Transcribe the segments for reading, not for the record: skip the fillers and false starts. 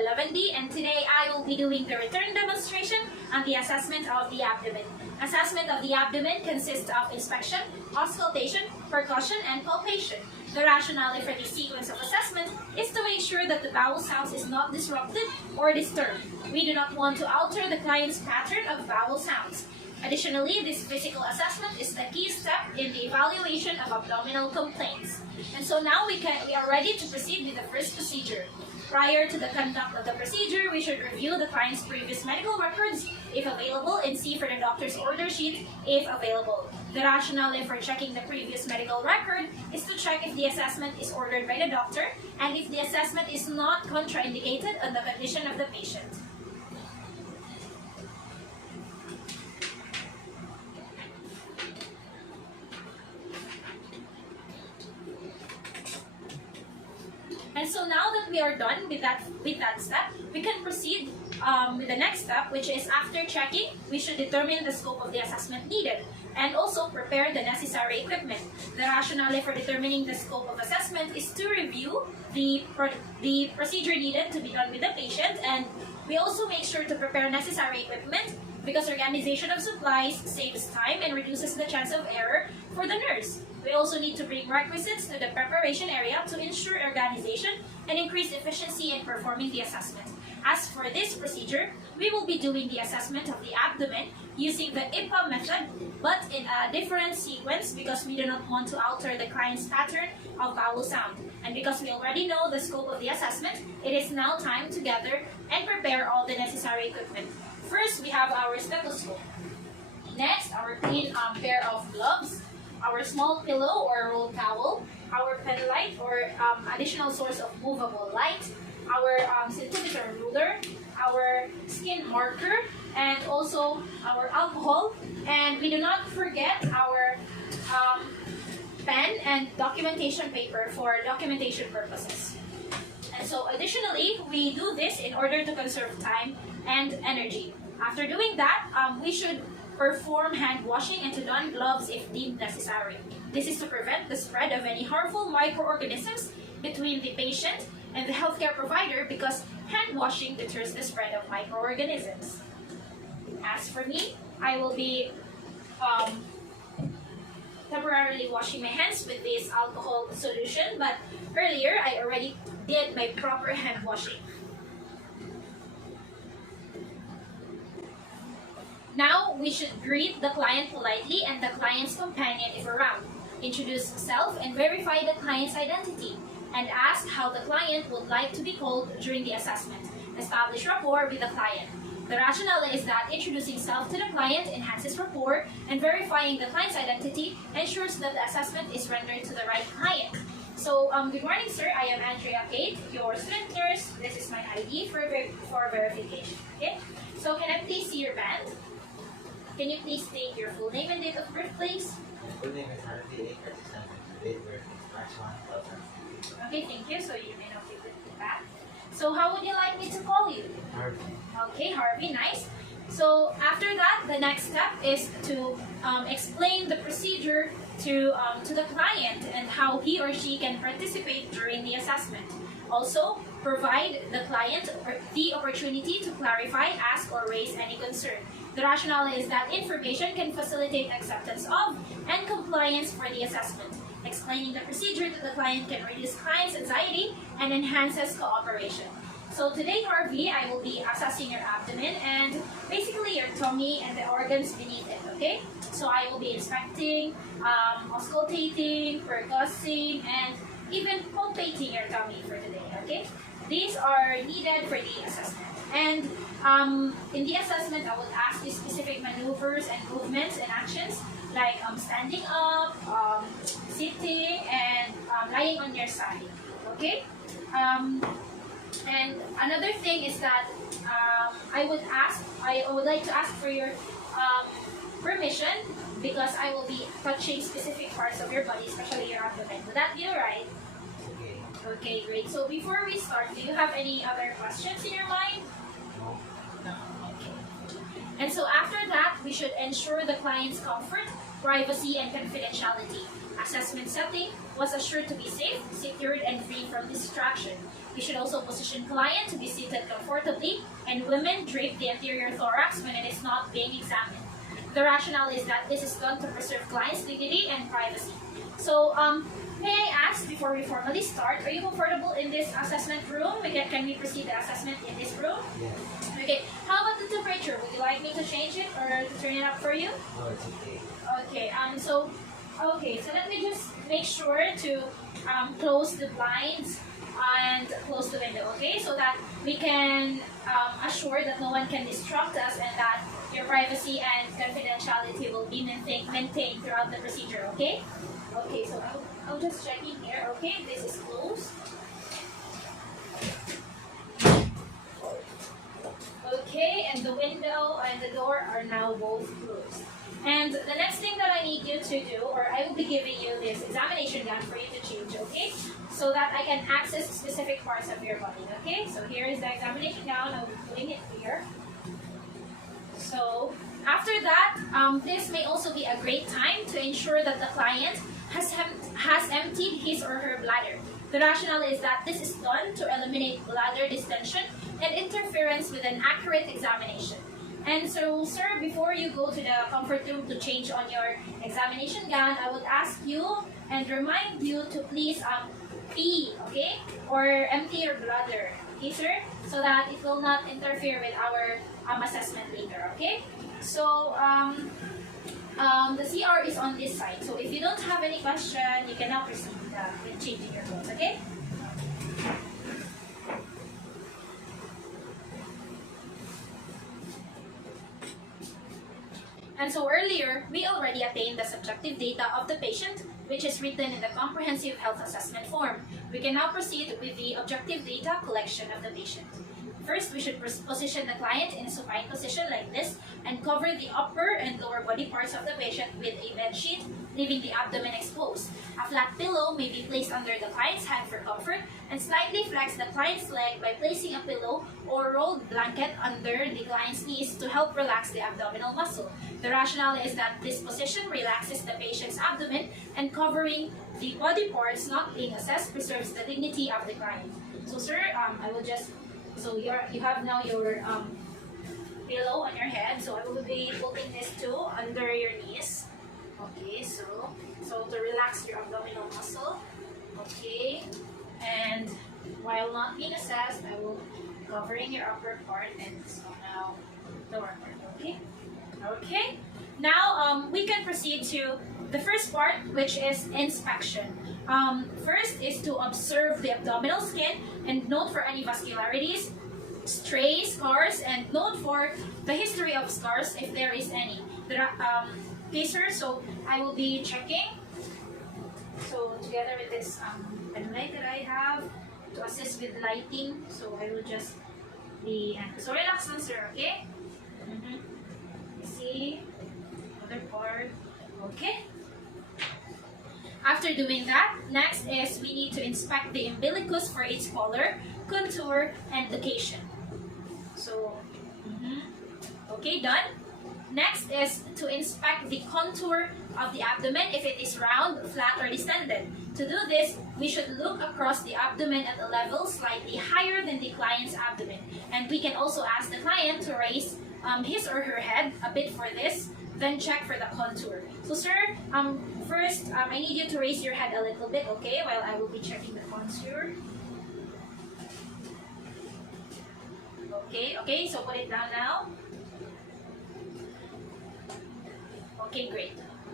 11D, and today I will be doing the return demonstration on the assessment of the abdomen. Assessment of the abdomen consists of inspection, auscultation, percussion, and palpation. The rationale for this sequence of assessment is to make sure that the bowel sounds is not disrupted or disturbed. We do not want to alter the client's pattern of bowel sounds. Additionally, this physical assessment is the key step in the evaluation of abdominal complaints. And so now we are ready to proceed with the first procedure. Prior to the conduct of the procedure, we should review the client's previous medical records, if available, and see for the doctor's order sheet, if available. The rationale for checking the previous medical record is to check if the assessment is ordered by the doctor and if the assessment is not contraindicated on the condition of the patient. And so now that we are done with that step, we can proceed with the next step, which is after checking, we should determine the scope of the assessment needed and also prepare the necessary equipment. The rationale for determining the scope of assessment is to review the procedure needed to be done with the patient, and we also make sure to prepare necessary equipment because organization of supplies saves time and reduces the chance of error for the nurse. We also need to bring requisites to the preparation area to ensure organization and increase efficiency in performing the assessment. As for this procedure, we will be doing the assessment of the abdomen using the IPA method, but in a different sequence because we do not want to alter the client's pattern of bowel sound. And because we already know the scope of the assessment, it is now time to gather and prepare all the necessary equipment. First, we have our stethoscope. Next, our clean pair of gloves, our small pillow or roll towel, our pen light or additional source of movable light, our centimeter ruler, our skin marker, and also our alcohol. And we do not forget our pen and documentation paper for documentation purposes. And so additionally, we do this in order to conserve time and energy. After doing that, we should perform hand washing and to don gloves if deemed necessary. This is to prevent the spread of any harmful microorganisms between the patient and the healthcare provider because hand washing deters the spread of microorganisms. As for me, I will be temporarily washing my hands with this alcohol solution, but earlier I already did my proper hand washing. Now, we should greet the client politely and the client's companion if around. Introduce self and verify the client's identity, and ask how the client would like to be called during the assessment. Establish rapport with the client. The rationale is that introducing self to the client enhances rapport, and verifying the client's identity ensures that the assessment is rendered to the right client. So, good morning, sir. I am Andrea Kate, your student nurse. This is my ID for verification. Okay? So, can I please see your band? Can you please state your full name and date of birth, please? Full name is Harvey, date of birth is March 1, 2000. Okay, thank you. So you may now take it back. So how would you like me to call you? Harvey. Okay, Harvey, nice. So after that, the next step is to explain the procedure to the client and how he or she can participate during the assessment. Also, provide the client the opportunity to clarify, ask, or raise any concern. The rationale is that information can facilitate acceptance of and compliance for the assessment. Explaining the procedure to the client can reduce client's anxiety and enhances cooperation. So today, Harvey, I will be assessing your abdomen and basically your tummy and the organs beneath it, okay? So I will be inspecting, auscultating, percussing, and even palpating your tummy for today, okay? These are needed for the assessment. And in the assessment, I will ask you specific maneuvers and movements and actions like standing up, sitting, and lying on your side. Okay? And another thing is that I would like to ask for your permission because I will be touching specific parts of your body, especially your abdomen. Would that be alright? Okay, great. So before we start, do you have any other questions in your mind? No. Okay. And so after that, we should ensure the client's comfort, privacy, and confidentiality. Assessment setting was assured to be safe, secured, and free from distraction. We should also position client to be seated comfortably, and women drape the anterior thorax when it is not being examined. The rationale is that this is done to preserve client's dignity and privacy. So, may I ask before we formally start, are you comfortable in this assessment room? Can we proceed the assessment in this room? Yes. Okay. How about the temperature? Would you like me to change it or to turn it up for you? No, it's okay. Okay. So let me just make sure to close the blinds and close the window, okay? So that we can assure that no one can distract us and that your privacy and confidentiality will be maintained throughout the procedure, okay? Okay, so I'll just check in here, okay? This is closed. Okay, and the window and the door are now both closed. And the next thing that I need you to do, or I will be giving you this examination gown for you to change, okay? So that I can access specific parts of your body, okay? So here is the examination gown. I'll be putting it here. So after that, this may also be a great time to ensure that the client has emptied his or her bladder. The rationale is that this is done to eliminate bladder distension and interference with an accurate examination. And so, sir, before you go to the comfort room to change on your examination gown, I would ask you and remind you to please pee, okay? Or empty your bladder, okay, sir? So that it will not interfere with our assessment later, okay? So, the CR is on this side. So if you don't have any question, you can now proceed with changing your clothes, okay? And so earlier, we already attained the subjective data of the patient, which is written in the comprehensive health assessment form. We can now proceed with the objective data collection of the patient. First, we should position the client in a supine position like this and cover the upper and lower body parts of the patient with a bed sheet, leaving the abdomen exposed. A flat pillow may be placed under the client's hand for comfort, and slightly flex the client's leg by placing a pillow or rolled blanket under the client's knees to help relax the abdominal muscle. The rationale is that this position relaxes the patient's abdomen, and covering the body parts not being assessed preserves the dignity of the client. So, sir, I will just... So you have now your pillow on your head. So I will be putting this too under your knees. Okay, so to relax your abdominal muscle. Okay, and while not being assessed, I will be covering your upper part and so now lower part. Okay. Okay. Now we can proceed to the first part, which is inspection. First is to observe the abdominal skin and note for any vascularities, strays, scars, and note for the history of scars if there is any. Okay, sir, so I will be checking. So together with this pen light that I have to assist with lighting, so I will just be... So relax lang, sir, okay? See, other part. Okay. After doing that, next is we need to inspect the umbilicus for its color, contour, and location. So, okay, done. Next is to inspect the contour of the abdomen if it is round, flat, or distended. To do this, we should look across the abdomen at a level slightly higher than the client's abdomen. And we can also ask the client to raise his or her head a bit for this, then check for the contour. So, sir, first, I need you to raise your head a little bit, okay, while I will be checking the contour. Okay, so put it down now. Okay, great.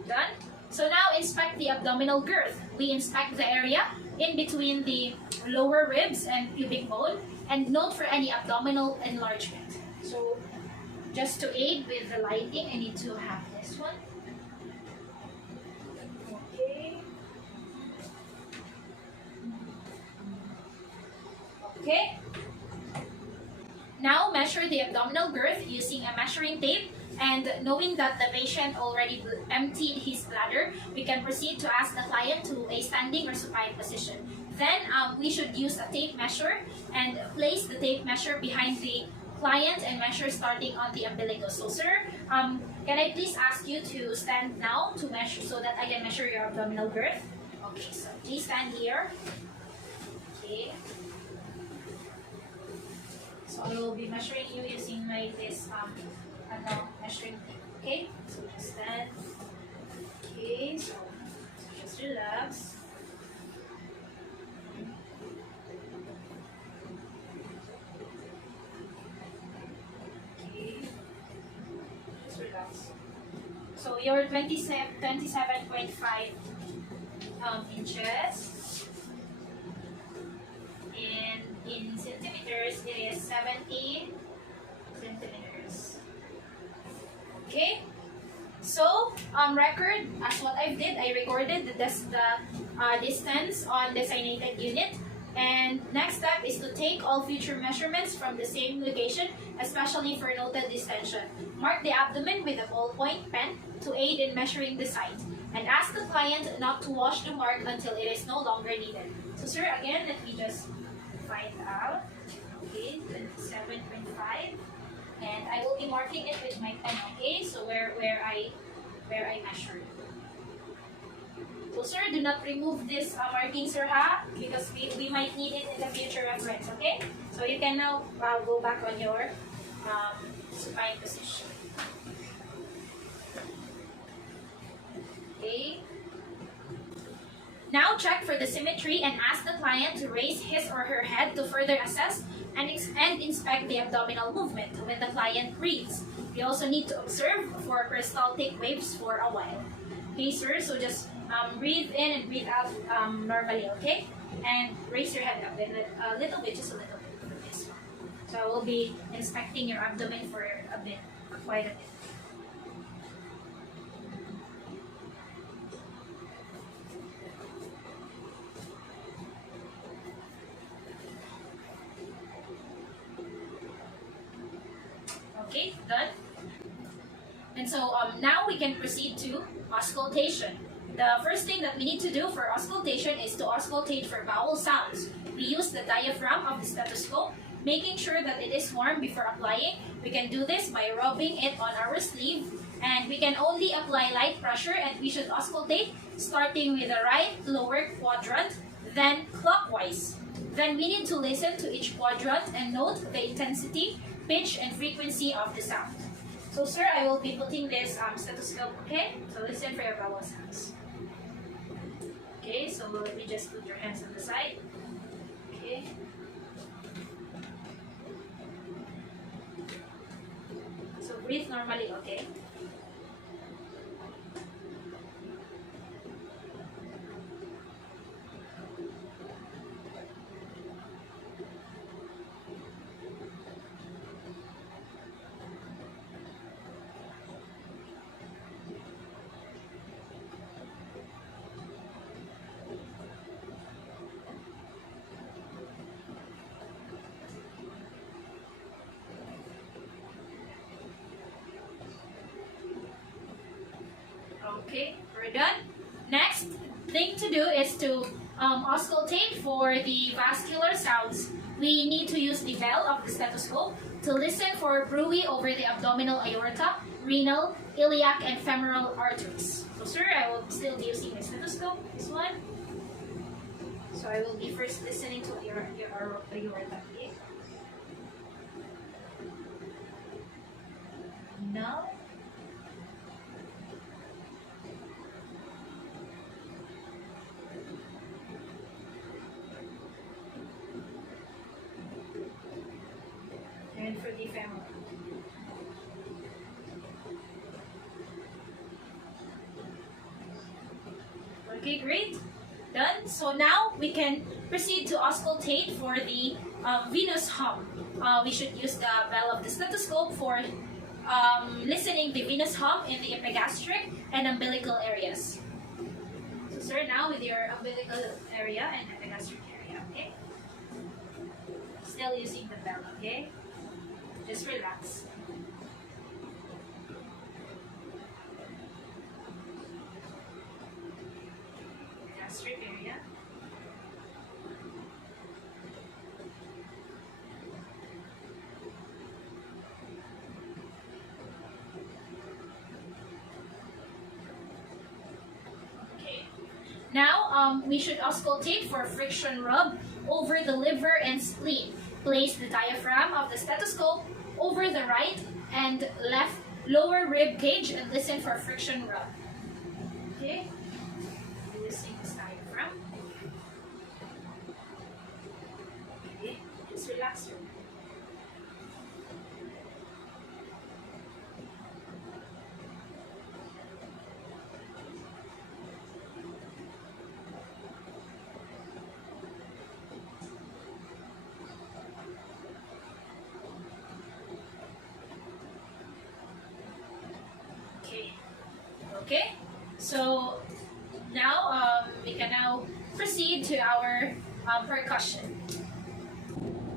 Done. So now inspect the abdominal girth. We inspect the area in between the lower ribs and pubic bone and note for any abdominal enlargement. So, just to aid with the lighting, I need to have this one. Okay. Okay. Now measure the abdominal girth using a measuring tape, and knowing that the patient already emptied his bladder, we can proceed to ask the client to a standing or supine position. Then we should use a tape measure and place the tape measure behind the client and measure starting on the umbilicus. So sir, can I please ask you to stand now to measure so that I can measure your abdominal girth? Okay, so please stand here. Okay. So I will be measuring you using this measuring tape. Okay, so just stand. Okay, so just relax. Okay, just relax. So you're 27.5 inches, and in centimeters it is 70 centimeters. Okay, so record as what I did. I recorded the distance on designated unit, and next step is to take all future measurements from the same location, especially for noted distension. Mark the abdomen with a ballpoint pen to aid in measuring the site, and ask the client not to wash the mark until it is no longer needed. So sir, again, let me just find out. Okay, 27.5. And I will be marking it with my pen, okay? So where I measured. So sir, do not remove this marking, sir, because we might need it in the future reference, okay? So you can now go back on your supine position. Okay. Now check for the symmetry and ask the client to raise his or her head to further assess and inspect the abdominal movement when the client breathes. We also need to observe for peristaltic waves for a while. Okay, sir, so just breathe in and breathe out normally, okay? And raise your head up a little bit, just a little bit for this one. So I will be inspecting your abdomen for a bit, for quite a bit. Okay, done. And so now we can proceed to auscultation. The first thing that we need to do for auscultation is to auscultate for vowel sounds. We use the diaphragm of the stethoscope, making sure that it is warm before applying. We can do this by rubbing it on our sleeve, and we can only apply light pressure, and we should auscultate starting with the right lower quadrant, then clockwise. Then we need to listen to each quadrant and note the intensity, pitch, and frequency of the sound. So sir, I will be putting this stethoscope, okay? So listen for your vowel sounds. Okay, so let me just put your hands on the side. Okay. So breathe normally, okay? Okay, we're done. Next thing to do is to auscultate for the vascular sounds. We need to use the bell of the stethoscope to listen for bruit over the abdominal aorta, renal, iliac, and femoral arteries. So sir, I will still be using the stethoscope, this one. So I will be first listening to your aorta. Okay? Now. And for the femoral. Okay, great. Done. So now we can proceed to auscultate for the venous hum. We should use the bell of the stethoscope for listening the venous hum in the epigastric and umbilical areas. So sir, now with your umbilical area and epigastric area, okay? Still using the bell, okay? Just relax. Gastric area. Now, we should auscultate for friction rub over the liver and spleen. Place the diaphragm of the stethoscope over the right and left lower rib cage and listen for friction rub. Okay? Using this diaphragm. Okay, just relax your. Okay, so now we can now proceed to our percussion.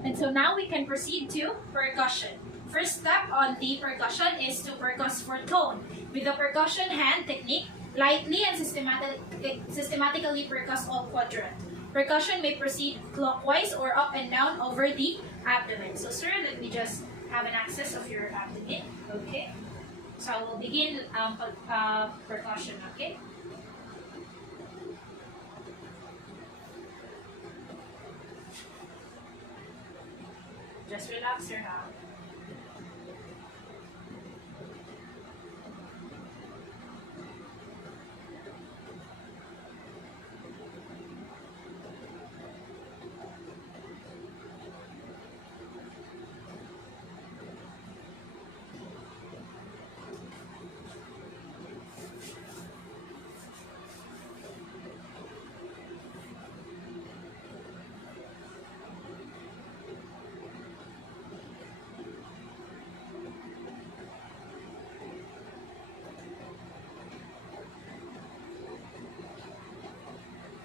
And so now we can proceed to percussion. First step on the percussion is to percuss for tone. With the percussion hand technique, lightly and systematically percuss all quadrant. Percussion may proceed clockwise or up and down over the abdomen. So sir, let me just have an access of your abdomen. Okay. So I will begin percussion, okay? Just relax your hand.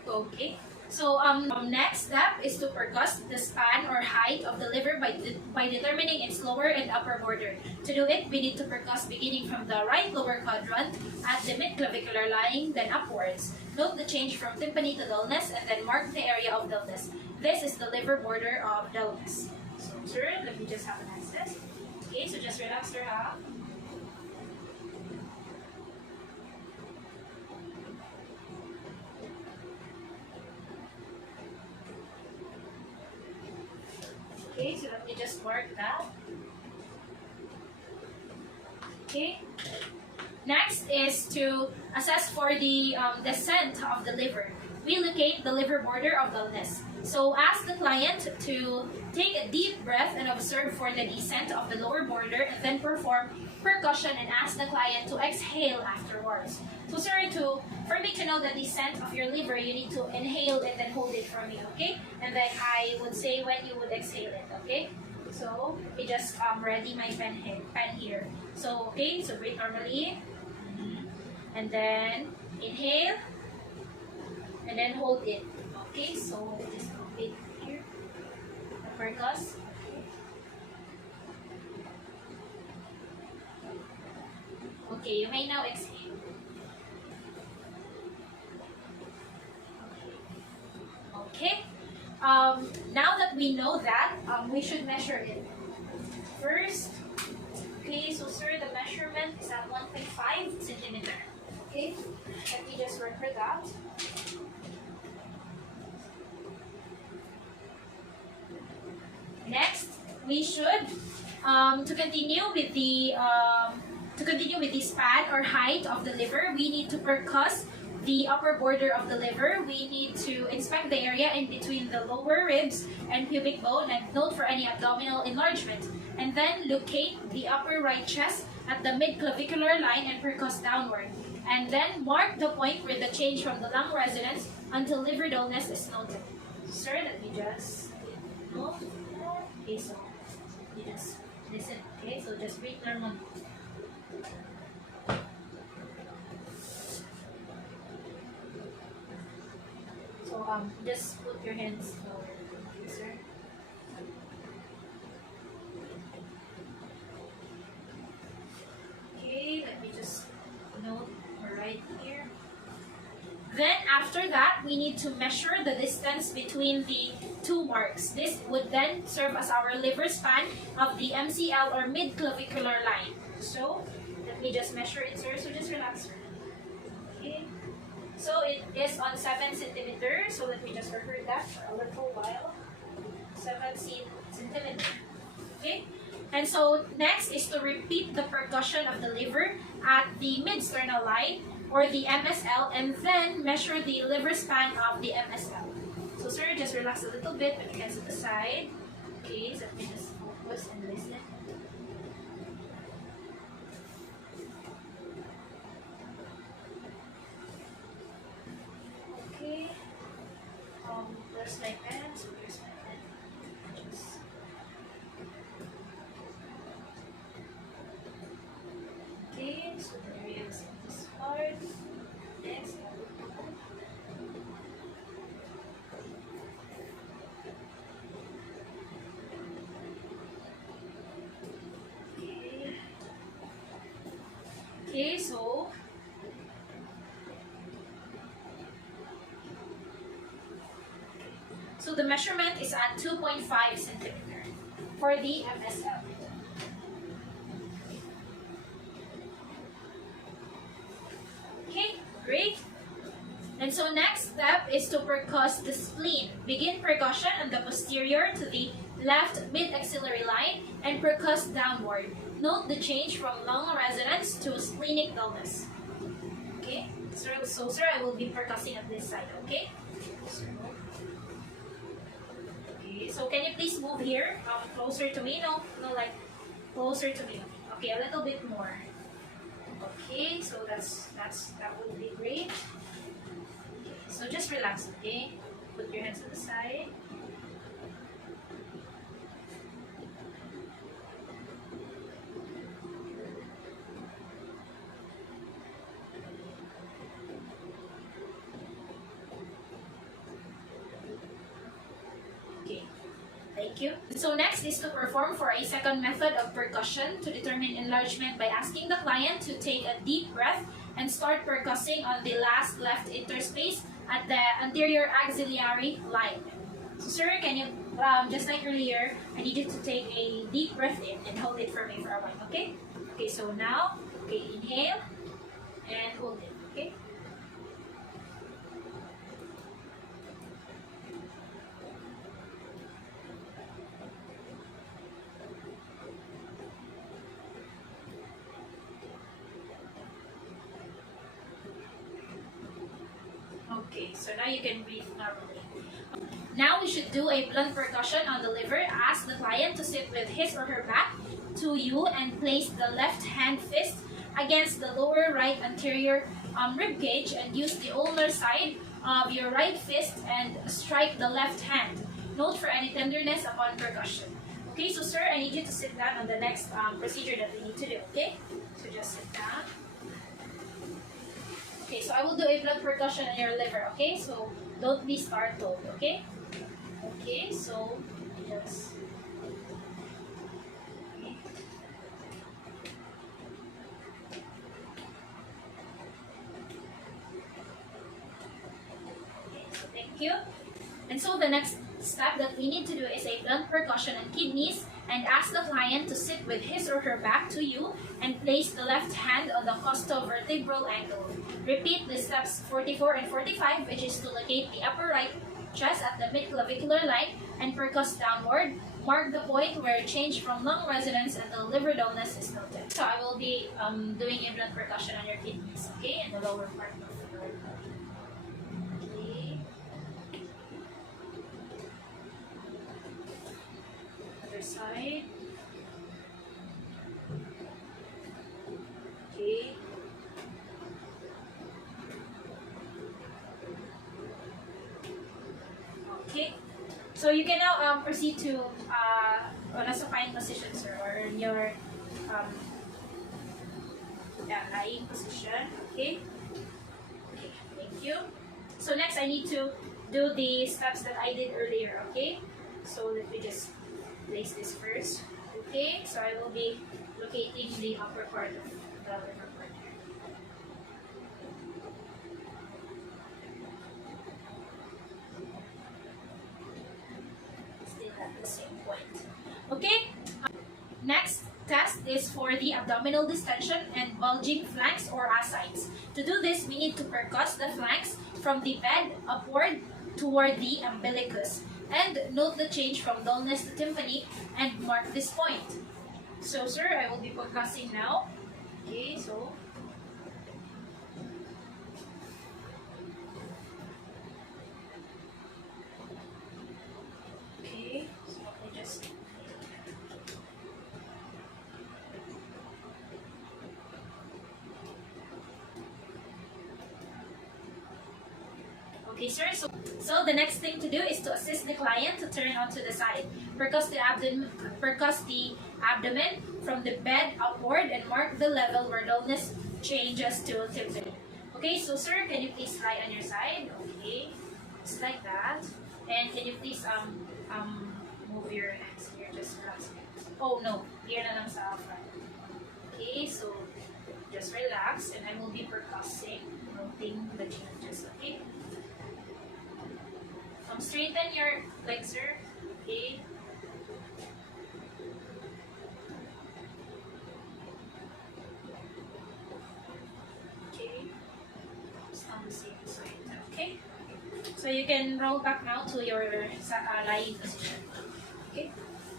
Okay. So next step is to percuss the span or height of the liver by determining its lower and upper border. To do it, we need to percuss beginning from the right lower quadrant at the mid-clavicular line, then upwards. Note the change from tympani to dullness and then mark the area of dullness. This is the liver border of dullness. So sir, let me just have an access. Okay, so just relax your hand. Okay, so let me just mark that. Okay. Next is to assess for the descent of the liver. We locate the liver border of dullness. So ask the client to take a deep breath and observe for the descent of the lower border and then perform percussion and ask the client to exhale afterwards. So sir, for me to know the descent of your liver, you need to inhale and then hold it for me, okay? And then I would say when you would exhale it, okay? So I just ready my pen here. So okay, so breathe normally. And then inhale and then hold it. Okay, so just complete here. The percuss. Okay, you may now exhale. Okay. Now that we know that, we should measure it. First, okay, so sir, the measurement is at 1.5 centimeter. Okay, let me just record that. Next, we should to continue with the span or height of the liver, we need to percuss the upper border of the liver. We need to inspect the area in between the lower ribs and pubic bone and note for any abdominal enlargement. And then locate the upper right chest at the mid-clavicular line and percuss downward. And then mark the point where the change from the lung resonance until liver dullness is noted. Sir, let me just note. Okay, so you just listen. Okay, so just breathe normally. So just put your hands lower, okay, sir. Okay, let me just note right here. Then after that, we need to measure the distance between the two marks. This would then serve as our liver span of the MCL or mid-clavicular line. So let me just measure it, sir. So just relax, sir. Okay. So it is on 7 centimeters. So let me just record that for a little while. 7 centimeters. Okay? And so next is to repeat the percussion of the liver at the mid-sternal line or the MSL, and then measure the liver span of the MSL. So sir, just relax a little bit, put your hands at the side. Okay, so let me just focus and listen. Okay. There's my pen, so here's my pen. Just okay, so there is this part. Next. Okay, so the measurement is at 2.5 centimeter for the MSL. Okay, great. And so next step is to percuss the spleen. Begin percussion on the posterior to the left mid-axillary line and percuss downward. Note the change from lung resonance to splenic dullness. Okay, so sir, I will be percussing on this side, okay? Okay, so can you please move here, closer to me? No, like closer to me. Okay, a little bit more. Okay, so that would be great. Okay, so just relax, okay? Put your hands to the side. Thank you. So next is to perform for a second method of percussion to determine enlargement by asking the client to take a deep breath and start percussing on the last left interspace at the anterior axillary line. So sir, can you, just like earlier, I need you to take a deep breath in and hold it for me for a while, okay? Okay, so now, okay, inhale and hold it, okay? Okay, so now you can breathe normally. Now we should do a blunt percussion on the liver. Ask the client to sit with his or her back to you and place the left hand fist against the lower right anterior rib cage and use the ulnar side of your right fist and strike the left hand. Note for any tenderness upon percussion. Okay, so sir, I need you to sit down on the next procedure that we need to do, okay? So just sit down. Okay, so I will do a blood percussion on your liver, okay? So don't be startled, okay? Okay, so just... Okay. Okay, so thank you. And so the next step that we need to do is a blunt percussion on kidneys, and ask the client to sit with his or her back to you and place the left hand on the costovertebral angle. Repeat the steps 44 and 45, which is to locate the upper right chest at the mid-clavicular line and percuss downward. Mark the point where change from lung resonance and the liver dullness is noted. So I will be doing a blunt percussion on your kidneys, okay, in the lower part of the lower body. Okay. Other side. Okay. Okay. So you can now proceed to on a supine position, sir, or in your lying position. Okay. Okay. Thank you. So next, I need to do the steps that I did earlier. Okay. So let me just place this first. Okay. So I will be locating the upper part of the liver part. Still at the same point. Okay. Next, test is for the abdominal distension and bulging flanks or ascites. To do this, we need to percuss the flanks from the bed upward toward the umbilicus. And note the change from dullness to tympany and mark this point. So, sir, I will be percussing now. Okay, so okay, so I just okay, sir. So the next thing to do is to assist the client to turn onto the side. Percuss the abdomen from the bed upward and mark the level where dullness changes to tympany. Okay, so sir, can you please lie on your side? Okay, just like that. And can you please move your hands here, just relax. Oh no, here na lang sa front. Okay, so just relax and I will be percussing, noting the changes. Okay. Straighten your legs, sir. Okay. Okay. Just on the same side. Okay. So you can roll back now to your lying position. Okay.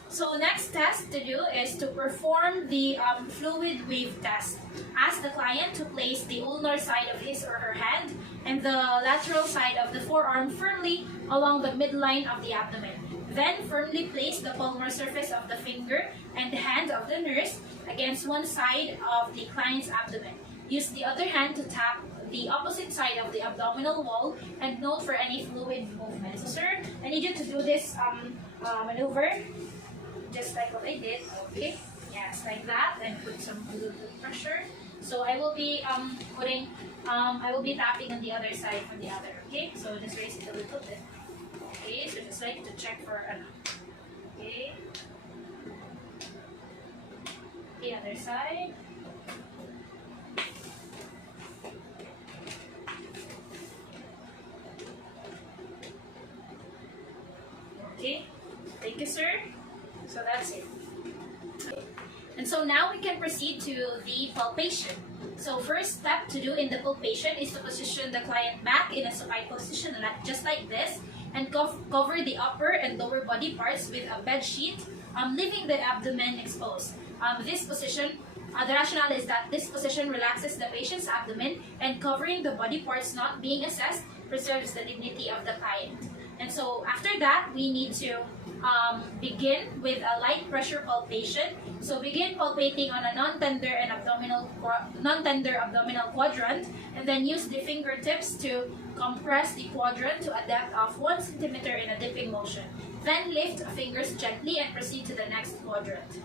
So next test to do is to perform the fluid wave test. Ask the client to place the ulnar side of his or her hand and the lateral side of the forearm firmly along the midline of the abdomen. Then firmly place the palmar surface of the finger and the hand of the nurse against one side of the client's abdomen. Use the other hand to tap the opposite side of the abdominal wall and note for any fluid movement. So sir, I need you to do this maneuver just like what I did. Okay, yes, like that, and put some little pressure. So I will be I will be tapping on the other side from the other. Okay, so just raise it a little bit. Okay, so just like to check for okay, the other side. Okay, thank you, sir. So that's it. And so now we can proceed to the palpation. So first step to do in the palpation is to position the client back in a supine position, just like this, and cover the upper and lower body parts with a bed sheet, leaving the abdomen exposed. This position, the rationale is that this position relaxes the patient's abdomen, and covering the body parts not being assessed preserves the dignity of the client. And so after that, we need to begin with a light pressure palpation. So begin palpating on a non-tender abdominal quadrant, and then use the fingertips to compress the quadrant to a depth of 1 centimeter in a dipping motion. Then lift fingers gently and proceed to the next quadrant.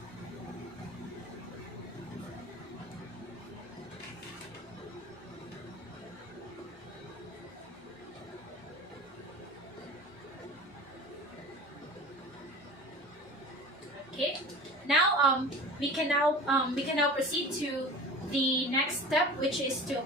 Okay. Now we can now proceed to the next step, which is to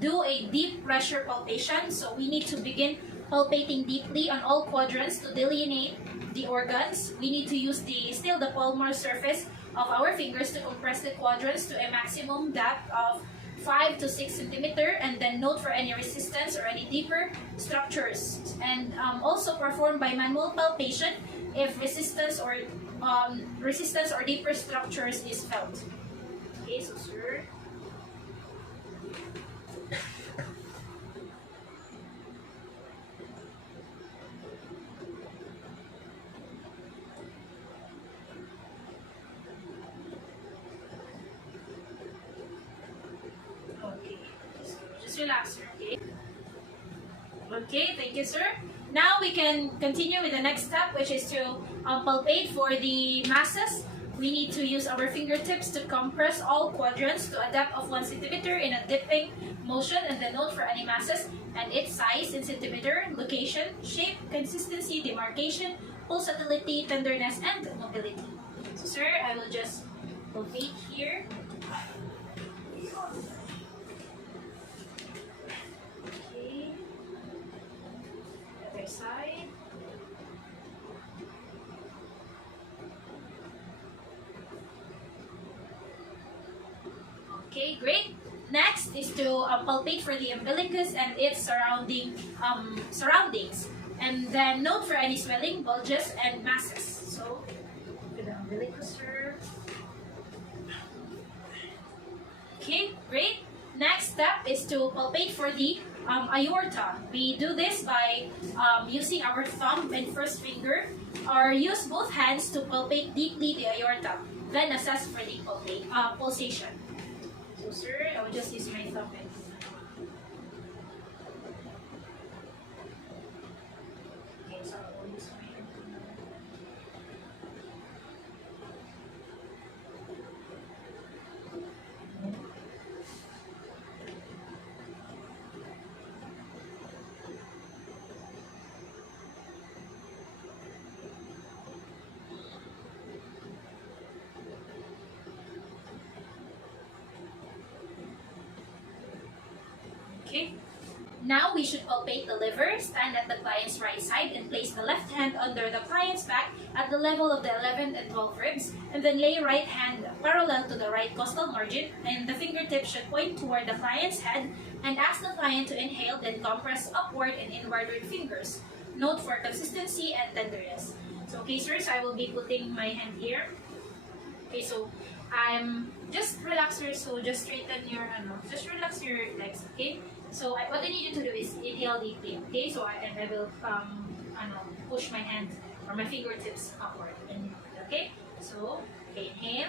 do a deep pressure palpation. So we need to begin palpating deeply on all quadrants to delineate the organs. We need to use the palmar surface of our fingers to compress the quadrants to a maximum depth of 5 to 6 centimeter, and then note for any resistance or any deeper structures. And also perform by manual palpation if resistance or deeper structures is felt. Okay, so sir. Okay, just relax, sir. Okay. Okay, thank you, sir. Now we can continue with the next step, which is to palpate for the masses. We need to use our fingertips to compress all quadrants to a depth of 1 centimeter in a dipping motion, and then note for any masses and its size in centimeter, location, shape, consistency, demarcation, pulsatility, tenderness, and mobility. So sir, I will just palpate here. Okay. Other side. Okay, great. Next is to palpate for the umbilicus and its surroundings. And then note for any swelling, bulges, and masses. So, with the umbilicus here. Okay, great. Next step is to palpate for the aorta. We do this by using our thumb and first finger, or use both hands to palpate deeply the aorta. Then assess for the pulsation. So, sir, I will just use my thumb and okay, so I will use my okay. Now we should palpate the liver. Stand at the client's right side and place the left hand under the client's back at the level of the 11th and 12th ribs, and then lay right hand parallel to the right costal margin, and the fingertips should point toward the client's head, and ask the client to inhale, then compress upward and inward with fingers. Note for consistency and tenderness. So, okay, sir, so I will be putting my hand here. Okay, so I'm just relax, sir. So just straighten your just relax your legs. Okay. So what I need you to do is inhale deeply. Okay. So I will push my hand or my fingertips upward. And, okay. So okay, inhale.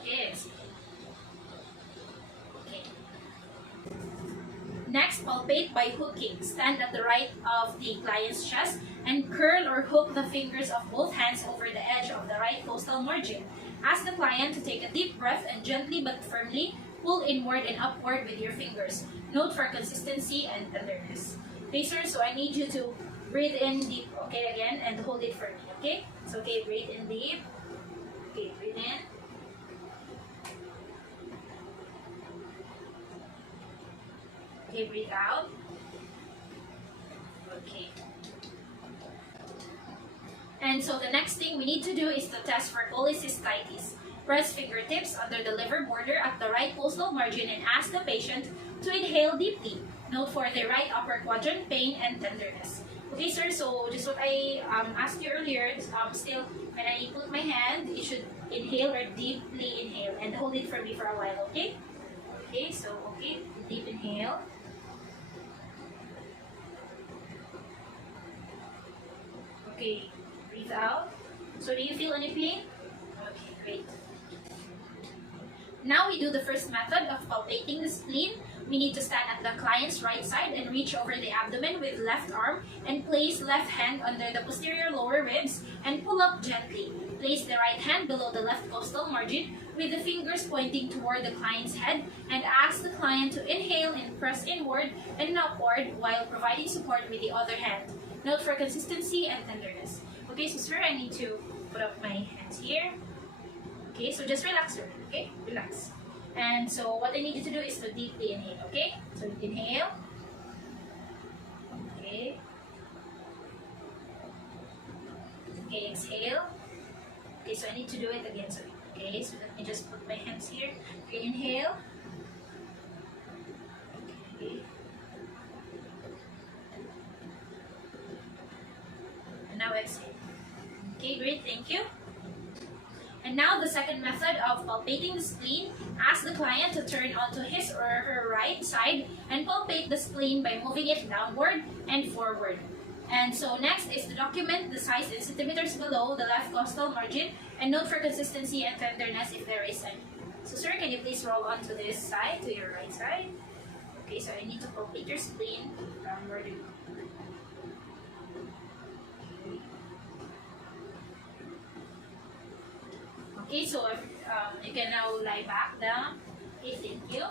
Okay. Exhale. Okay. Next, palpate by hooking. Stand at the right of the client's chest and curl or hook the fingers of both hands over the edge of the right costal margin. Ask the client to take a deep breath and gently but firmly pull inward and upward with your fingers. Note for consistency and tenderness. Okay, sir, so I need you to breathe in deep, okay, again, and hold it for me, okay? So, okay, breathe in deep. Okay, breathe in. Okay, breathe out. Okay. And so the next thing we need to do is to test for cholecystitis. Press fingertips under the liver border at the right costal margin and ask the patient to inhale deeply. Note for the right upper quadrant pain and tenderness. Okay, sir, so just what I asked you earlier, still, when I put my hand, you should inhale or deeply inhale and hold it for me for a while, okay? Okay, so, okay, deep inhale. Okay, breathe out. So do you feel any pain? Okay, great. Now we do the first method of palpating the spleen. We need to stand at the client's right side and reach over the abdomen with left arm and place left hand under the posterior lower ribs and pull up gently. Place the right hand below the left costal margin with the fingers pointing toward the client's head and ask the client to inhale and press inward and upward while providing support with the other hand. Note for consistency and tenderness. Okay, so sir, I need to put up my hands here. Okay, so just relax, sir. Okay, relax. And so what I need you to do is to deeply inhale. Okay, so inhale. Okay. Okay, exhale. Okay, so I need to do it again. So okay, so let me just put my hands here. Okay, inhale. Okay. Now exhale. Okay, great, thank you. And now the second method of palpating the spleen. Ask the client to turn onto his or her right side and palpate the spleen by moving it downward and forward. And so next is to document the size in centimeters below the left costal margin and note for consistency and tenderness if there is any. So sir, can you please roll onto this side, to your right side? Okay, so I need to palpate your spleen downward and upward. Okay, so you can now lie back down. Okay, thank you.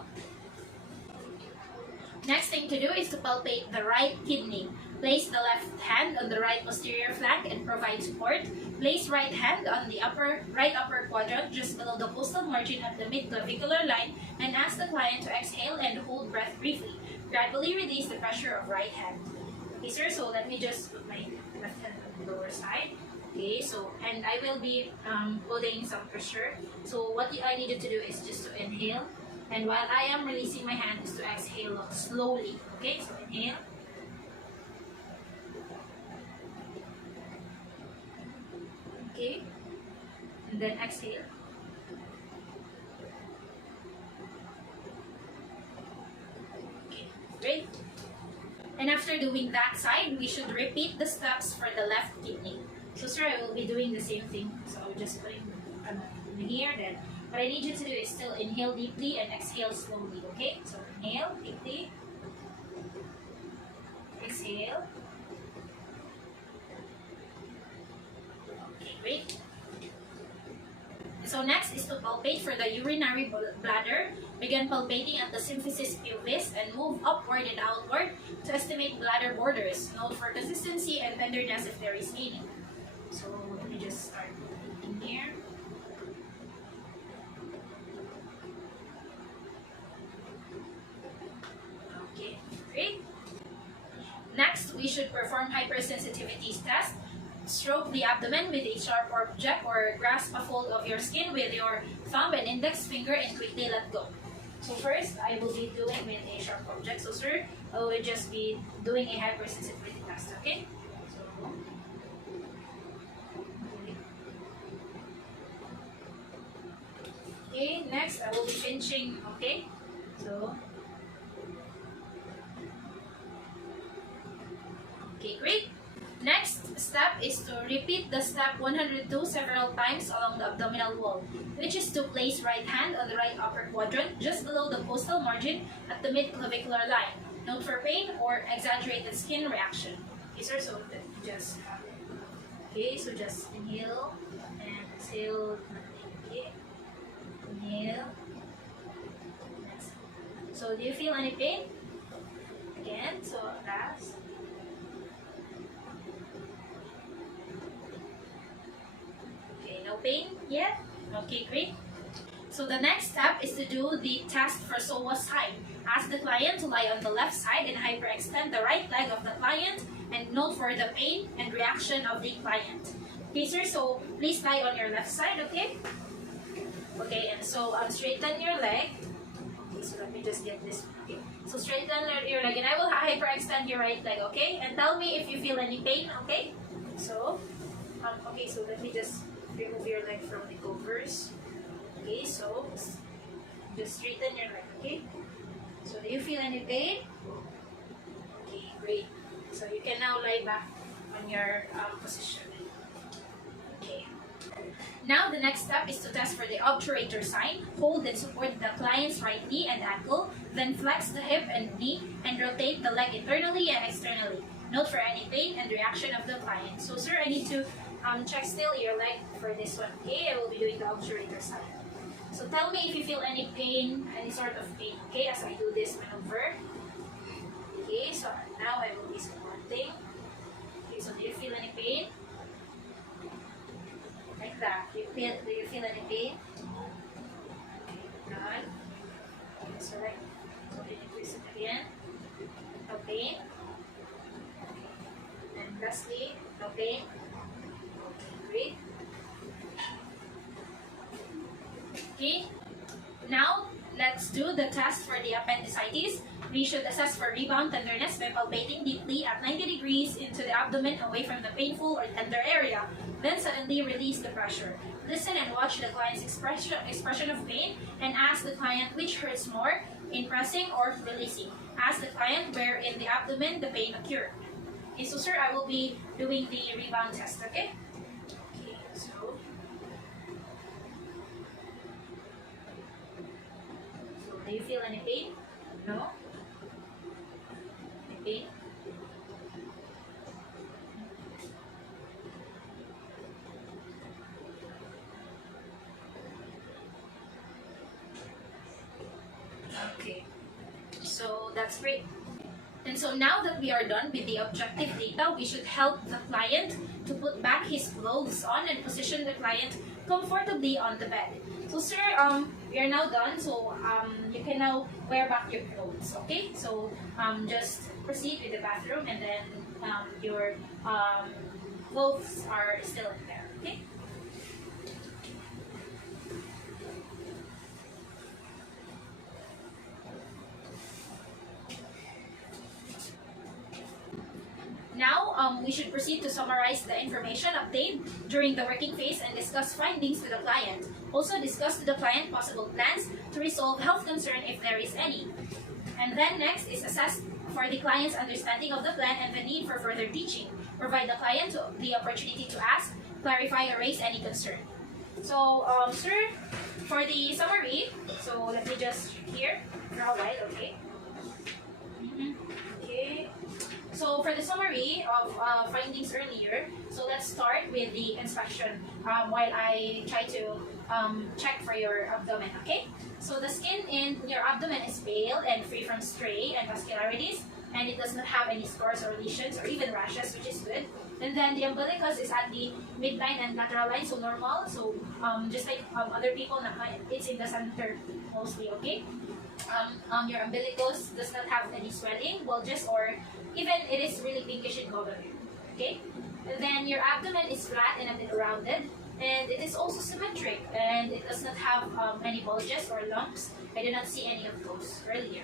Next thing to do is to palpate the right kidney. Place the left hand on the right posterior flank and provide support. Place right hand on the right upper quadrant just below the costal margin at the mid-clavicular line and ask the client to exhale and hold breath briefly. Gradually release the pressure of right hand. Okay, sir, so let me just put my left hand on the lower side. Okay, so, and I will be holding some pressure. So what I need you to do is just to inhale. And while I am releasing my hand, is to exhale slowly. Okay, so inhale. Okay, and then exhale. Okay, great. And after doing that side, we should repeat the steps for the left kidney. So sir, I will be doing the same thing. So I'll just put it in here then. What I need you to do is still inhale deeply and exhale slowly, okay? So inhale deeply. Exhale. Okay, great. So next is to palpate for the urinary bladder. Begin palpating at the symphysis pubis and move upward and outward to estimate bladder borders. Note for consistency and tenderness if there is any. So let me just start in here. Okay, great. Next, we should perform hypersensitivity test. Stroke the abdomen with a sharp object or grasp a fold of your skin with your thumb and index finger and quickly let go. So first, I will be doing with a sharp object. So sir, I will just be doing a hypersensitivity test, okay? So, okay, next I will be pinching, okay? So, okay, great. Next step is to repeat the step 102 several times along the abdominal wall, which is to place right hand on the right upper quadrant just below the costal margin at the mid-clavicular line. Note for pain or exaggerated skin reaction. Okay, sir, so just okay, so just inhale and exhale. Okay, inhale. So do you feel any pain? Again, so last. No pain yet? Okay, great. So the next step is to do the test for psoas side. Ask the client to lie on the left side and hyperextend the right leg of the client and note for the pain and reaction of the client. Okay, sir, so please lie on your left side, okay? Okay, and so straighten your leg. Okay, so let me just get this. Okay, so straighten your leg and I will hyperextend your right leg, okay? And tell me if you feel any pain, okay? So, okay, so let me just remove your leg from the covers. Okay, so just straighten your leg, okay? So do you feel any pain? Okay, great. So you can now lie back on your position. Okay. Now the next step is to test for the obturator sign. Hold and support the client's right knee and ankle, then flex the hip and knee and rotate the leg internally and externally. Note for any pain and reaction of the client. So sir, I need to check still your leg for this one. Okay, I will be doing the obturator sign. So tell me if you feel any pain, any sort of pain, okay, as I do this maneuver. Okay, so now I will be supporting. Okay, so do you feel any pain? Like that. Do you feel any pain? Okay, none. Okay, so like, so then you twist it again. No pain. And lastly, no pain. Great. Okay, now let's do the test for the appendicitis. We should assess for rebound tenderness by palpating deeply at 90 degrees into the abdomen away from the painful or tender area. Then suddenly release the pressure. Listen and watch the client's expression of pain and ask the client which hurts more, in pressing or releasing. Ask the client where in the abdomen the pain occurred. Okay, so sir, I will be doing the rebound test, okay? So do you feel any pain? No? Any pain? Okay. So that's great. And so now that we are done with the objective data, we should help the client to put back his clothes on and position the client comfortably on the bed. So sir, we are now done, so you can now wear back your clothes, okay? So just proceed with the bathroom and then your both are still in there. Okay. Now, we should proceed to summarize the information obtained during the working phase and discuss findings with the client. Also discuss to the client possible plans to resolve health concern if there is any. And then next is assess for the client's understanding of the plan and the need for further teaching. Provide the client the opportunity to ask, clarify, or raise any concern. So, sir, for the summary, so let me just here for a while, okay? Okay. So for the summary of findings earlier, so let's start with the inspection while I try to check for your abdomen, okay? So the skin in your abdomen is pale and free from stray and vascularities, and it does not have any scars or lesions or even rashes, which is good. And then the umbilicus is at the midline and lateral line, so normal. So just like other people, it's in the center mostly, okay? Your umbilicus does not have any swelling, bulges, or even it is really pinkish in color, okay? And then your abdomen is flat and a bit rounded, and it is also symmetric, and it does not have any bulges or lumps. I did not see any of those earlier.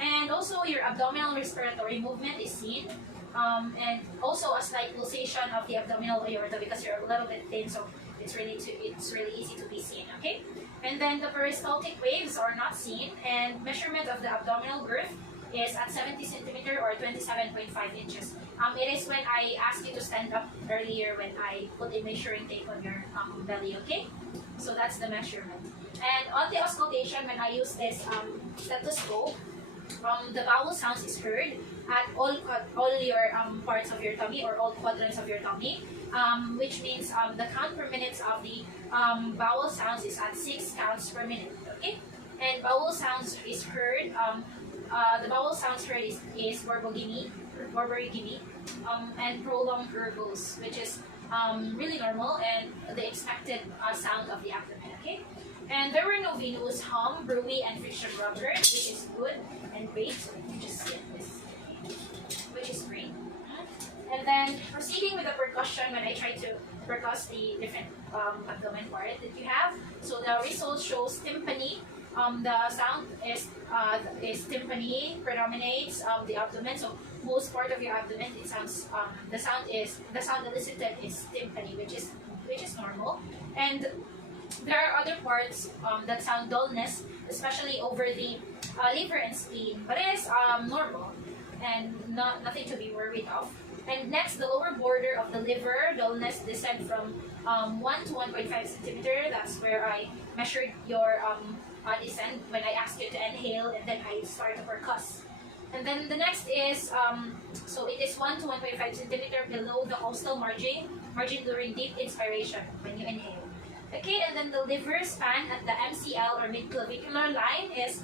And also your abdominal respiratory movement is seen, and also a slight pulsation of the abdominal aorta because you're a little bit thin, so it's really easy to be seen, okay? And then the peristaltic waves are not seen, and measurement of the abdominal girth is at 70 centimeter or 27.5 inches. It is when I asked you to stand up earlier when I put a measuring tape on your belly, okay? So that's the measurement. And on the auscultation, when I use this stethoscope, the vowel sounds is heard at all your parts of your tummy or all quadrants of your tummy, which means the count per minute of the vowel sounds is at 6 counts per minute, okay? And vowel sounds is heard, the vowel sounds heard is borborygmi, and prolonged gurgles, which is really normal and the expected sound of the abdomen, okay? And there were no venous hum, bruit, and friction rupture, which is good and great. So you just get this, which is great. And then proceeding with the percussion when I try to percuss the different abdomen part that you have. So the result shows tympany. The sound is tympany predominates the abdomen. So most part of your abdomen, it sounds the sound elicited is tympany, which is normal. And there are other parts that sound dullness, especially over the liver and spleen, but it is normal and nothing to be worried of. And next, the lower border of the liver dullness descend from 1 to 1.5 centimeter. That's where I measured your descent when I asked you to inhale, and then I start to percuss. And then the next is, so it is 1 to 1.5 centimeter below the costal margin during deep inspiration when you inhale. Okay, and then the liver span at the MCL or mid-clavicular line is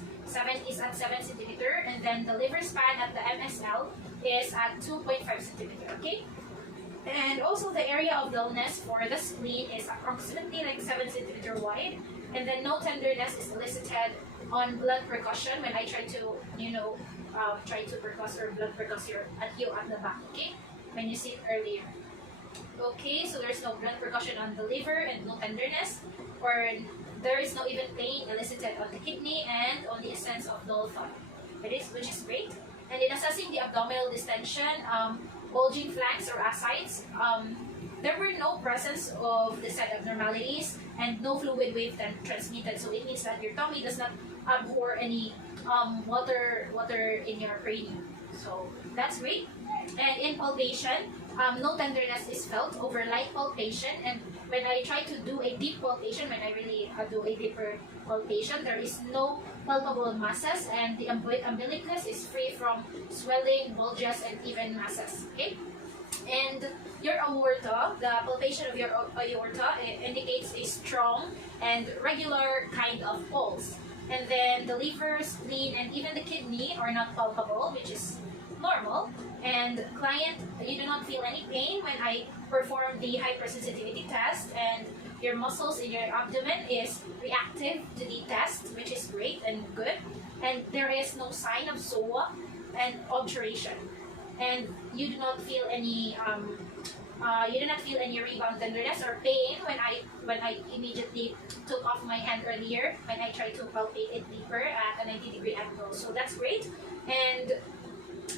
at 7 centimeter, and then the liver span at the MSL is at 2.5 centimeter, okay? And also the area of dullness for the spleen is approximately like 7 centimeter wide, and then no tenderness is elicited on blunt percussion when I try to, try to percuss or blunt percuss you at the back, okay? When you see it earlier. Okay, so there's no blunt percussion on the liver and no tenderness, or there is no even pain elicited on the kidney and on the essence of dull thought, which is great. And in assessing the abdominal distension, bulging flanks or ascites, there were no presence of descent abnormalities and no fluid wave transmitted. So it means that your tummy does not abhor any water in your cranium. So that's great. And in palpation, no tenderness is felt over light palpation, and when I try to do a deep palpation, when I really do a deeper palpation, there is no palpable masses, and the umbilicus is free from swelling, bulges, and even masses. Okay, and your aorta, the palpation of your aorta, it indicates a strong and regular kind of pulse. And then the liver, spleen, and even the kidney are not palpable, which is normal. And client, you do not feel any pain when I perform the hypersensitivity test, and your muscles in your abdomen is reactive to the test, which is great and good. And there is no sign of SOA and obturation. And you do not feel any You did not feel any rebound tenderness or pain when I immediately took off my hand earlier when I tried to palpate it deeper at a 90-degree angle. So that's great. And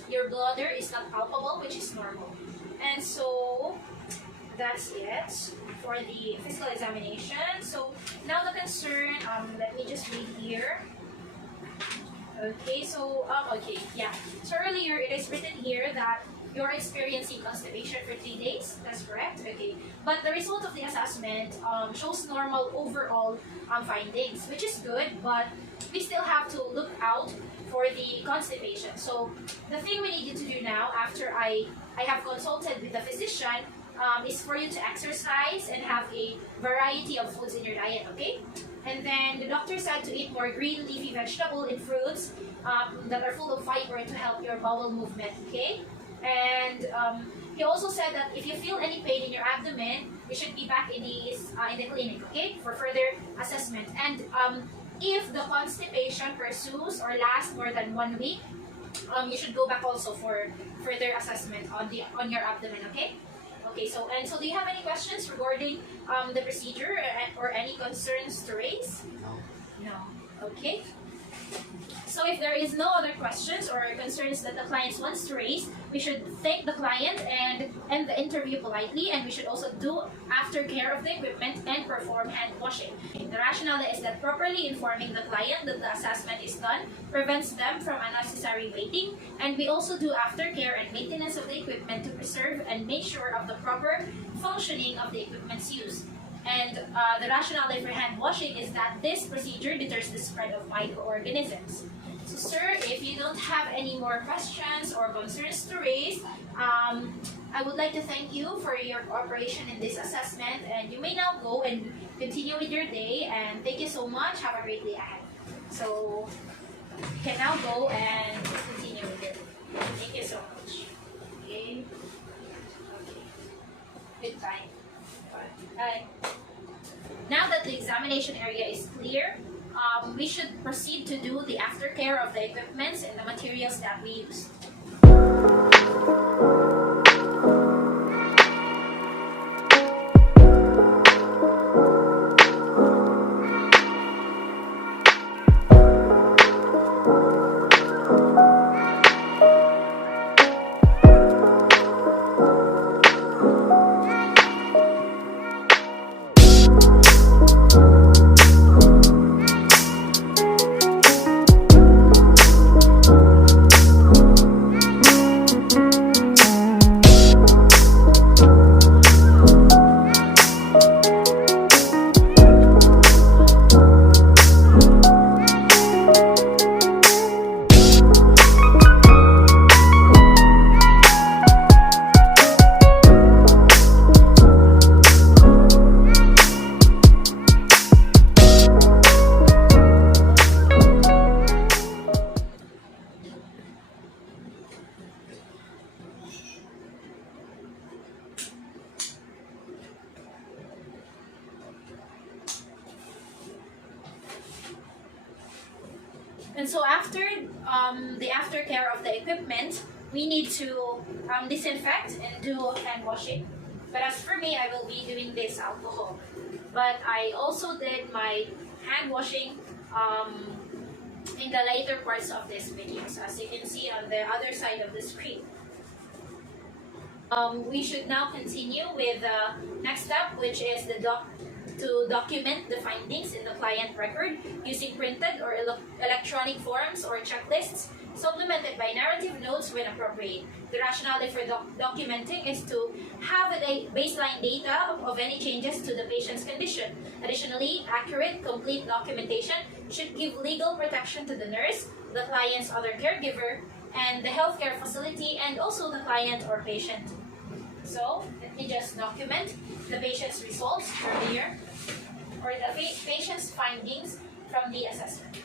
your bladder is not palpable, which is normal. And so that's it for the physical examination. So now the concern, let me just read here. Okay, so, okay, yeah. So earlier it is written here that you're experiencing constipation for 3 days. That's correct, okay. But the result of the assessment shows normal overall findings, which is good, but we still have to look out for the constipation. So the thing we need you to do now after I have consulted with the physician is for you to exercise and have a variety of foods in your diet, okay? And then the doctor said to eat more green leafy vegetable and fruits that are full of fiber to help your bowel movement, okay? And he also said that if you feel any pain in your abdomen, you should be back in the clinic, okay, for further assessment. And if the constipation pursues or lasts more than 1 week, you should go back also for further assessment on your abdomen, okay? Okay, so do you have any questions regarding the procedure or any concerns to raise? No. No. Okay. So if there is no other questions or concerns that the client wants to raise, we should thank the client and end the interview politely, and we should also do aftercare of the equipment and perform hand washing. The rationale is that properly informing the client that the assessment is done prevents them from unnecessary waiting, and we also do aftercare and maintenance of the equipment to preserve and make sure of the proper functioning of the equipment's use. And the rationale for hand washing is that this procedure deters the spread of microorganisms. So, sir, if you don't have any more questions or concerns to raise, I would like to thank you for your cooperation in this assessment, and you may now go and continue with your day, and thank you so much. Have a great day ahead. So, you can now go and continue with it. Thank you so much. Okay. Goodbye. Bye. Now that the examination area is clear, we should proceed to do the aftercare of the equipments and the materials that we use. And so after the aftercare of the equipment, we need to disinfect and do hand washing. But as for me, I will be doing this alcohol. But I also did my hand washing in the later parts of this video. So as you can see on the other side of the screen. We should now continue with the next step, which is to document the findings in the client record using printed or electronic forms or checklists, supplemented by narrative notes when appropriate. The rationale for documenting is to have a baseline data of any changes to the patient's condition. Additionally, accurate, complete documentation should give legal protection to the nurse, the client's other caregiver, and the healthcare facility, and also the client or patient. So, let me just document the patient's results earlier, or the patient's findings from the assessment.